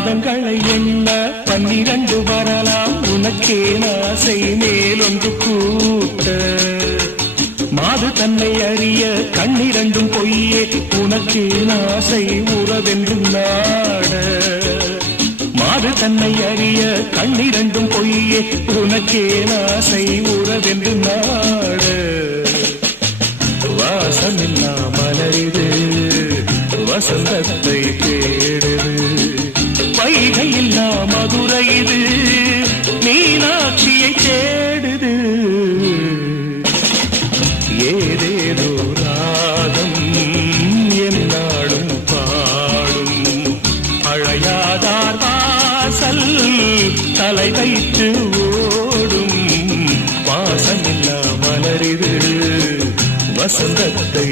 மாதங்களை எண்ண 12 வரலாம் உனக்கே ஆசை மேலொன்று கூட்ட மாது தன்னை அறிய கண்ணிரண்டும் பொய்யே உனக்கே ஆசை உறவென்றும் நாட மாது தன்னை அறிய கண்ணிரண்டும் பொய்யே உனக்கே ஆசை உறவென்று நாட வாசமில்லா மலரிது வசந்தத்தை தேடுது வைகையில்லா மதுரை இது மீனாட்சியை தேடுது ஏதேதோ ராகம் என்னாடும் பாடும் அழையாதார் வாசல் தலை வைத்து ஓடும் வாசமில்லா மலரிது வசந்தத்தை